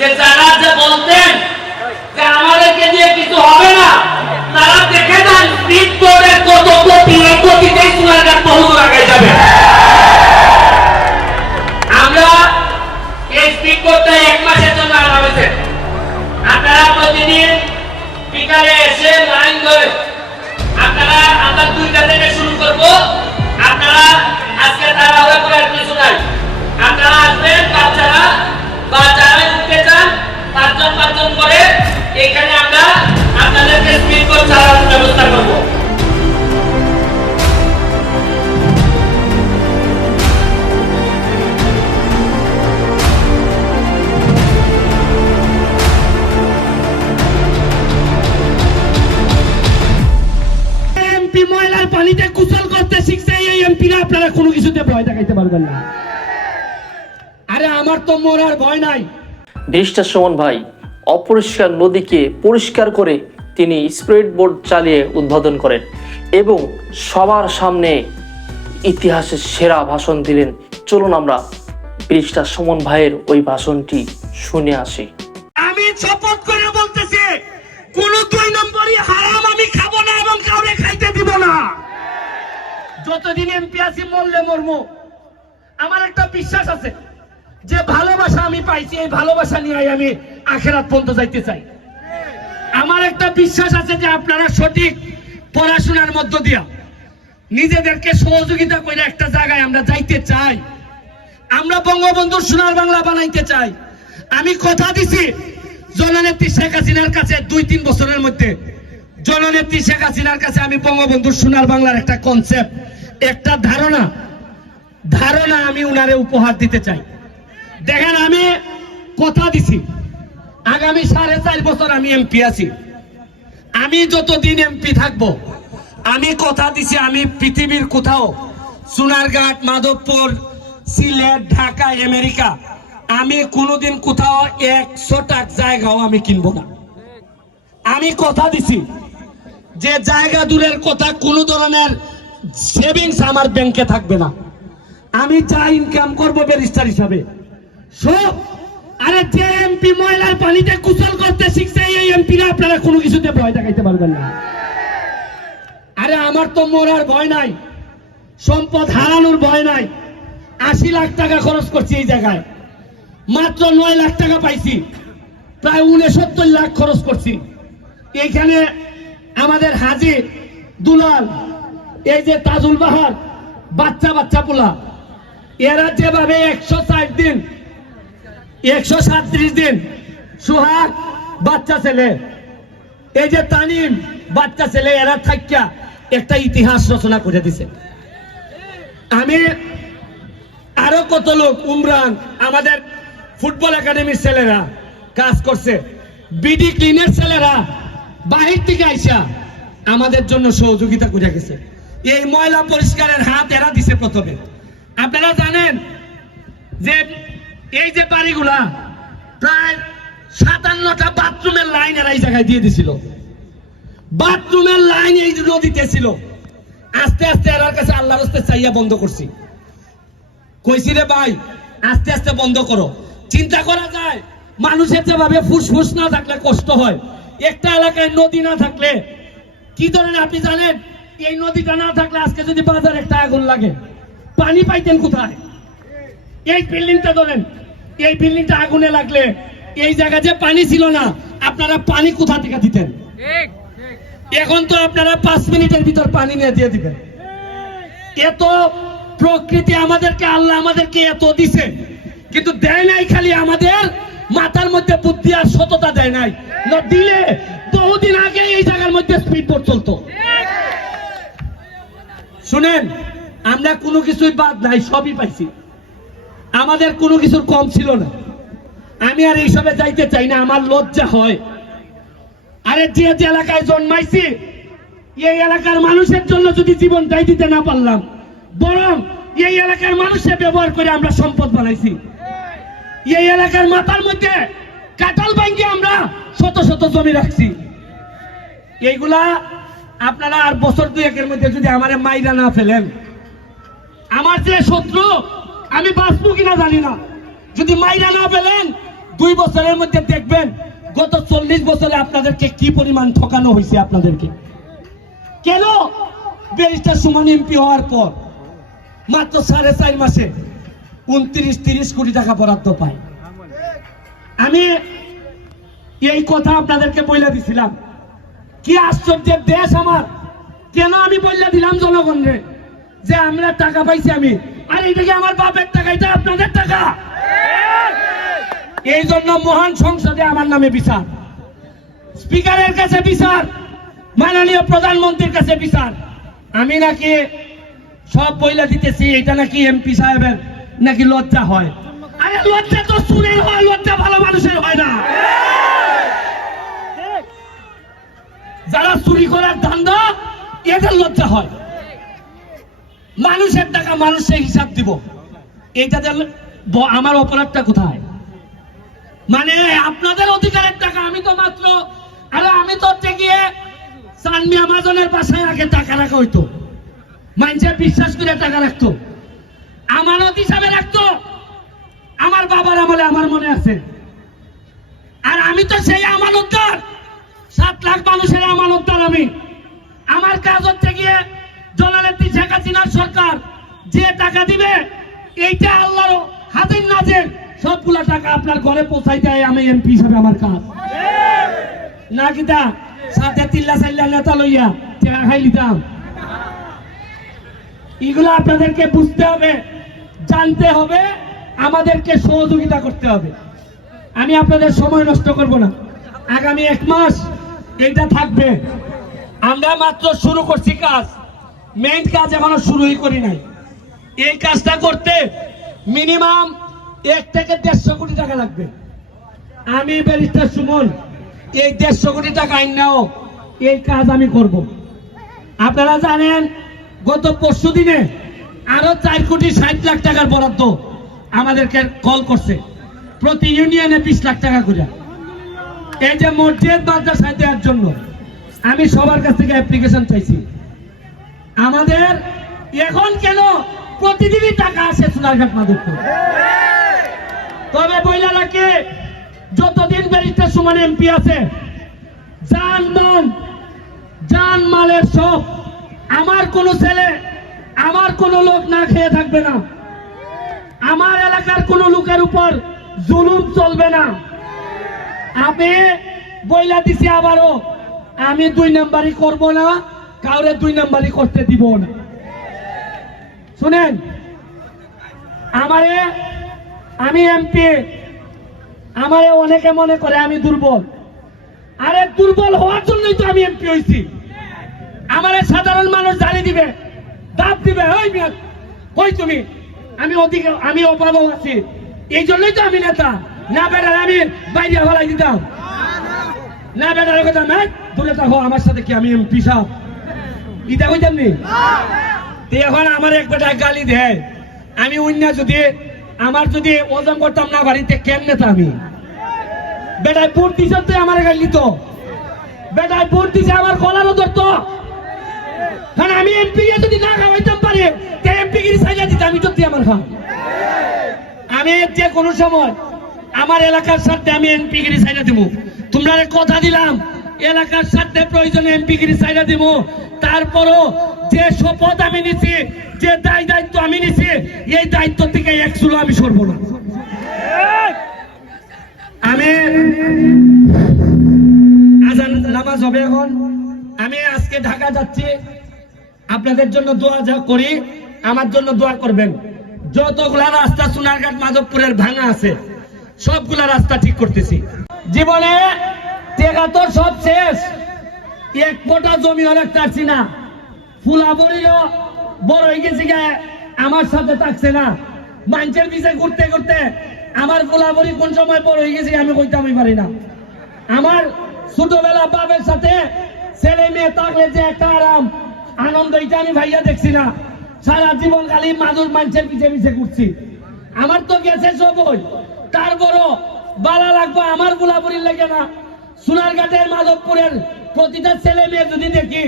যে তারা যে বলতেন আপনারা কোনো কিছুতে ভয় দেখাইতে পারবেন না। আরে আমার তো মরার ভয় নাই। ব্রিজটা সুমন ভাই অপরিষ্কার নদীকে পরিষ্কার করে তিনি স্প্রেড বোর্ড চালিয়ে উদ্বোধন করেন এবং সবার সামনে ইতিহাসের সেরা ভাষণ দিলেন। চলুন আমরা ব্রিজটা সুমন ভাইয়ের ওই ভাষণটি শুনে আসি। আমি শপথ করে বলতেছি কোন দুই নম্বরই হারাম আমি খাব না এবং কাউরে খাইতে দিব না। যতদিন এমপি আছি, মরলে মরমু। আমার একটা বিশ্বাস আছে, যে ভালোবাসা আমি পাইছি, এই ভালোবাসা নিয়ে আমি আখেরাত পর্যন্ত যাইতে চাই। আমার একটা বিশ্বাস আছে যে আপনারা সঠিক পড়াশোনার মধ্য দিয়া নিজেদেরকে সহযোগিতা করে একটা জায়গায় আমরা যাইতে চাই। আমরা বঙ্গবন্ধুর সোনার বাংলা বানাইতে চাই। আমি কথা দিছি জননেত্রী শেখ হাসিনার কাছে দুই তিন বছরের মধ্যে। জননেত্রী শেখ হাসিনার কাছে আমি বঙ্গবন্ধুর সোনার বাংলার একটা কনসেপ্ট একটা ধারণা। ধারণা আমি উনারে উপহার দিতে চাই। দেখেন, আমি কথা দিছি। আগামী সাড়ে চার বছর আমি এমপি আছি। আমি যতদিন এমপি থাকব, আমি কথা দিছি, আমি পৃথিবীর কোথাও সোনারঘাট মাধবপুর, সিলেট, ঢাকা, আমেরিকা, আমি কোনোদিন কোথাও একশো টাক জায়গাও আমি কিনবো না। আমি কথা দিছি যে জায়গা দূরের কথা কোনো ধরনের সেভিংস আমার ব্যাংকে থাকবে না। আমি যা ইনকাম করব ব্যারিস্টার হিসাবে। সব আরে যে এমপি ময়লার পানিতে কুশল করতে শিখছে, এই এমপিরা আপনারা কোনো কিছুতে ভয় দেখাইতে পারবেন না। আরে আমার তো মরার ভয় নাই, সম্পদ হারানোর ভয় নাই। আশি লাখ টাকা খরচ করছি এই জায়গায়। মাত্র নয় লাখ টাকা পাইছি, প্রায় উনসত্তর লাখ খরচ করছি। এইখানে আমাদের হাজি দুলাল এই যে তাজুল বাহার, বাচ্চা বাচ্চা পোলা, এরা যেভাবে একশো ষাট দিন, একশো সাতত্রিশ দিন সুহাগ বাচ্চা ছেলে, এই যে তানিম বাচ্চা ছেলে, এরা থাকিয়া একটা ইতিহাস রচনা করে দিছে। আমি আরও কত লোক উমরান, আমাদের ফুটবল একাডেমির ছেলেরা কাজ করছে। বিডি ক্লিনের ছেলেরা বাহির থেকে আইসা আমাদের জন্য সহযোগিতা করে গেছে। এই ময়লা পরিষ্কারের হাত এরা দিছে প্রথমে। আপনারা জানেন যে এই যে বাড়িগুলা, প্রায় সাতান্নটা বাথরুমের লাইন এরা এই জায়গায় দিয়ে দিছিল। বাথরুমের লাইন এই নদীতে ছিল, আস্তে আস্তে এরার কাছে আল্লাহর হস্তে চাইয়া বন্ধ করছি। কইছি রে ভাই, আস্তে আস্তে বন্ধ করো। চিন্তা করা যায়, মানুষের যেভাবে ফুসফুস না থাকলে কষ্ট হয়, একটা এলাকায় নদী না থাকলে কি ধরনের আপনি জানেন? এই নদীটা না থাকলে আজকে যদি বাজার একটা আগুন লাগে পানি পাইতেন কোথায়? এই বিল্ডিংটা ধরেন এই বিল্ডিংটা আগুনে লাগলে এই জায়গা যে পানি ছিল না আপনারা পানি কোথা থেকে দিতেন? এখন তো আপনারা পাঁচ মিনিটের ভিতর পানি নিয়ে দিয়ে দিবেন। এত প্রকৃতি আমাদেরকে আল্লাহ আমাদেরকে এত দিছে কিন্তু দেয় নাই খালি আমাদের মাথার মধ্যে বুদ্ধি আর সততা দেয় নাই। না দিলে বহুদিন আগে এই জায়গার মধ্যে স্পিড বোট চলতো শুনেন, আমরা কোনো কিছুই বাদ নাই, সবই পাইছি। আমাদের কোনো কিছুর কম ছিল না। আমি আর এইসবে যাইতে চাই না, আমার লজ্জা হয়। আরে যে যে এলাকায় জন্মাইছি, এই এলাকার মানুষের জন্য যদি জীবনটাই দিতে না পারলাম, বরং এই এলাকার মানুষের ব্যবহার করে আমরা সম্পদ বানাইছি। এই এলাকার মাথার মধ্যে কাটাল ভাঙ্গে আমরা শত শত জমি রাখছি। এইগুলা আপনারা আর বছর দুয়েকের মধ্যে যদি আমার মাইরা না ফেলেন, আমার যে শত্রু, আমি বাঁচবো কিনা জানি না। যদি মাইরা না ফেলেন, দুই বছরের মধ্যে দেখবেন গত চল্লিশ বছরে আপনাদেরকে কি পরিমাণ ঠকানো হয়েছে আপনাদেরকে। কেন? ব্যারিস্টার সুমন এমপি হওয়ার পর মাত্র সাড়ে চার মাসে উনত্রিশ, তিরিশ কোটি টাকা বরাদ্দ পায়। আমি এই কথা আপনাদেরকে বলে দিছিলাম। কি আশ্চর্যের দেশ আমার। কেন আমি বললে দিলাম জনগণরে যে আমরা টাকা পাইছি আমি? আর এটা কি আমার বাপের টাকা? এটা আপনাদের টাকা? এই জন্য মহান সংসদে আমার নামে বিচার। স্পিকারের কাছে বিচার। মাননীয় প্রধানমন্ত্রীর কাছে বিচার। আমি নাকি সব বইলা দিতেছি এটা নাকি এমপি সাহেবের নাকি লজ্জা হয়। আরে লজ্জা তো সুরের হয় লজ্জা ভালো মানুষের হয় না। যারা চুরি করার ধান্দা, এদের লজ্জা হয়। মানুষের টাকা মানুষের হিসাব দিব। এইটা আমার অপরাধটা কোথায়? মানে আপনাদের অধিকারের টাকা, আমি তো মাত্র, আরে আমি তো গিয়ে সানমি আমাজনের বাসায় আগে টাকা রাখা হইতো। মানুষের বিশ্বাস করে টাকা রাখতো। আমানত হিসাবে রাখতো। আমার বাবার আমলে আমার মনে আছে। আর আমি তো সেই আমানতদার। সাত লাখ মানুষের আমানতদার আমি। আমার কাজ হচ্ছে গিয়ে জননেত্রী শেখ হাসিনার সরকার যে টাকা দিবে, এইটা আল্লাহর হাজির নাজের। সবগুলা টাকা আপনার ঘরে পৌঁছাই দেয় আমি এমপি হিসাবে আমার কাজ। না কিতা সাথে তিল্লা সাইল্লা নেতা লইয়া টাকা খাই লিতাম। এগুলো আপনাদেরকে বুঝতে হবে, জানতে হবে, আমাদেরকে সহযোগিতা করতে হবে। আমি আপনাদের সময় নষ্ট করব না। আগামী এক মাস এইটা থাকবে। আমরা মাত্র শুরু করছি কাজ। মেইন কাজ এখনও শুরুই করি নাই। এই কাজটা করতে মিনিমাম এক থেকে দেড়শো কোটি টাকা লাগবে। আমি ব্যারিস্টার সুমন, এই দেড়শো কোটি টাকা আইন নাও, এই কাজ আমি করব। আপনারা জানেন, গত পরশু দিনে আরও চার কোটি ষাট লাখ টাকার বরাদ্দ আমাদেরকে কল করছে। প্রতি ইউনিয়নে বিশ লাখ টাকা করে। এই যে মসজিদ মাদ্রাসায় দেওয়ার জন্য। আমি সবার কাছ থেকে অ্যাপ্লিকেশন চাইছি। আমাদের এখন কেন প্রতিদিনই টাকা আসে সোনারঘাট, মাধবপুর? তবে বইলা রাখে, যতদিন ব্যারিস্টার সুমন এমপি আছে জান মান জান মালের সব, আমার কোন ছেলে, আমার কোন লোক না খেয়ে থাকবে না। আমার এলাকার কোন লোকের উপর জুলুম চলবে না। আমি বইলা দিছি আবারও। আমি দুই নাম্বারই করব না, কাউরে দুই নাম্বারই করতে দিব না। শুনেন, আমারে, আমি এমপি, আমারে অনেকে মনে করে আমি দুর্বল। আরে দুর্বল হওয়ার জন্যই তো আমি এমপি হয়েছি আমারে সাধারণ মানুষ জানি দিবে দাব দিবে ওই কই তুমি? আমি অধিক আমি অভাবও আছি। এই জন্যই তো আমি নেতা। না বেটার, আমি বাইরে হলাই দিতাম। না বেটার কথা না দূরে থাকো, আমার সাথে কি আমি এমপি সাহেব ইটা কইতাম নি? তো এখন আমার এক বেটা গালি দেয়। আমি অন্য যদি, আমার যদি ওজন করতাম না বাড়িতে কেন নেতা আমি? বেটায় ভোট দিছে তুই আমার গালি তো বেটায় ভোট দিছে, আমার কলারও ধরতো। কারণ আমি এমপি যদি না খাওয়াইতাম পারে, তে এমপি গিরি সাইজা দিতে, আমি তো তুই আমার খা আমি যে কোনো সময় আমার এলাকার সাথে আমি এমপি গিরি সাইডা দিব। তোমরা কথা দিলাম, এলাকার সাথে প্রয়োজনে এমপি গিরি সাইডা দিব। তারপরও যে শপথ আমি নিছি, যে দায় দায়িত্ব আমি নিছি, এই দায়িত্ব থেকে এক চুলো আমি সরব না। আমি আজান নামাজ হবে এখন। আমি আজকে ঢাকা যাচ্ছি। আপনাদের জন্য দোয়া যা করি, আমার জন্য দোয়া করবেন। যতগুলা রাস্তা সোনারঘাট, মাধবপুরের ভাঙা আছে সবগুলা রাস্তা ঠিক করতেছি। জীবনে টেকা তো সব শেষ। এক ফোটা জমি অনেক পারছি না। ফুলাবরিও বড় হয়ে গেছে আমার সাথে থাকছে না। মানুষের পিছে ঘুরতে ঘুরতে আমার ফুলাবরি কোন সময় বড় হয়ে গেছে আমি কইতামই পারি না। আমার ছোটবেলা বাপের সাথে ছেলে মেয়ে থাকলে যে একটা আরাম, আনন্দ এটা আমি ভাইয়া দেখছি না। সারা জীবন খালি মানুষ মানুষের পিছে পিছে ঘুরছি। আমার তো গেছে সবই। তারপরও বালা লাগবো, আমার গোলাপুরির লেগে না। সোনারঘাটের মাধবপুরের প্রতিটা ছেলে মেয়ে যদি দেখি,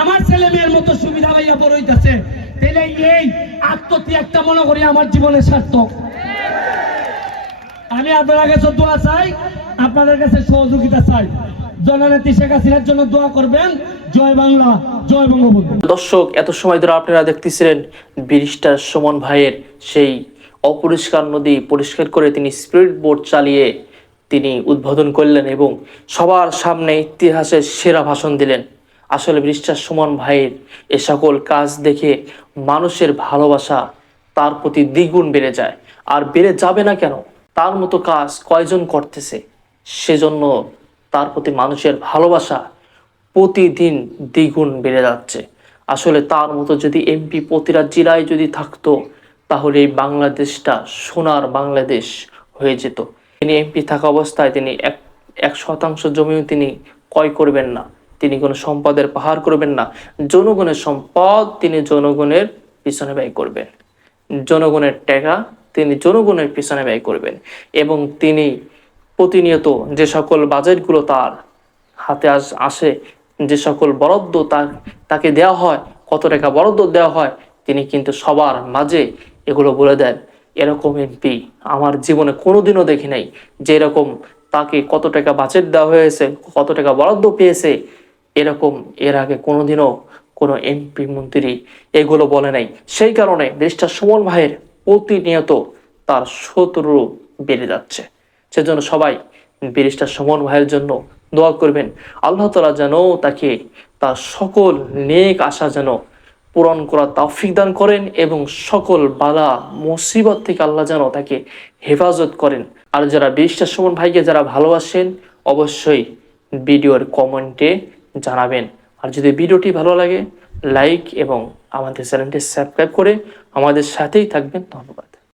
আমার ছেলে মেয়ের মতো সুবিধা ভাইয়া বড় হইতেছে তাহলে এই আত্মত্যাগটা মনে করি আমার জীবনের সার্থক। আমি আপনার কাছে দোয়া চাই, আপনাদের কাছে সহযোগিতা চাই। দর্শক, এত সময় ধরে আপনারা দেখতেছিলেন ব্যারিস্টার সুমন ভাইয়ের সেই অপরিষ্কার নদী পরিষ্কার করে তিনি স্পিরিট বোট চালিয়ে তিনি উদ্বোধন করলেন এবং সবার সামনে ইতিহাসের সেরা ভাষণ দিলেন। আসলে ব্যারিস্টার সুমন ভাইয়ের এ সকল কাজ দেখে মানুষের ভালোবাসা তার প্রতি দ্বিগুণ বেড়ে যায়। আর বেড়ে যাবে না কেন? তার মতো কাজ কয়জন করতেছে? সেজন্য তার প্রতি মানুষের ভালোবাসা প্রতিদিন দ্বিগুণ বেড়ে যাচ্ছে। আসলে তার মতো যদি এমপি প্রতিটা জেলায় যদি থাকতো তাহলে এই বাংলাদেশটা সোনার বাংলাদেশ হয়ে যেত। তিনি এমপি থাকা অবস্থায় তিনি এক এক শতাংশ জমিও তিনি ক্রয় করবেন না। তিনি কোনো সম্পদের পাহাড় করবেন না। জনগণের সম্পদ তিনি জনগণের পিছনে ব্যয় করবেন। জনগণের টাকা তিনি জনগণের পিছনে ব্যয় করবেন এবং তিনি প্রতিনিয়ত যে সকল বাজেটগুলো তার হাতে আস- আসে, যে সকল বরাদ্দ তার, তাকে দেওয়া হয়, কত টাকা বরাদ্দ দেওয়া হয়, তিনি কিন্তু সবার মাঝে এগুলো বলে দেন, এরকম এমপি আমার জীবনে কোনোদিনও দেখি নাই যে এরকম তাকে কত টাকা বাজেট দেওয়া হয়েছে, কত টাকা বরাদ্দ পেয়েছে, এরকম এর আগে কোনোদিনও কোনো এমপি মন্ত্রী এগুলো বলে নাই। সেই কারণে দেশটা সুমন ভাইয়ের প্রতিনিয়ত তার শত্রু বেড়ে যাচ্ছে। সেজন্য সবাই ব্যারিস্টার সুমন ভাইয়ের জন্য দোয়া করবেন। আল্লাহ তালা যেন তাকে তার সকল নেক আশা যেন পূরণ করার তাফিক দান করেন এবং সকল বালা মুসিবত থেকে আল্লাহ যেন তাকে হেফাজত করেন। আর যারা বিশ্বাস সুমন ভাইকে যারা ভালোবাসেন, অবশ্যই ভিডিওর কমেন্টে জানাবেন। আর যদি ভিডিওটি ভালো লাগে, লাইক এবং আমাদের চ্যানেলটি সাবস্ক্রাইব করে আমাদের সাথেই থাকবেন। ধন্যবাদ।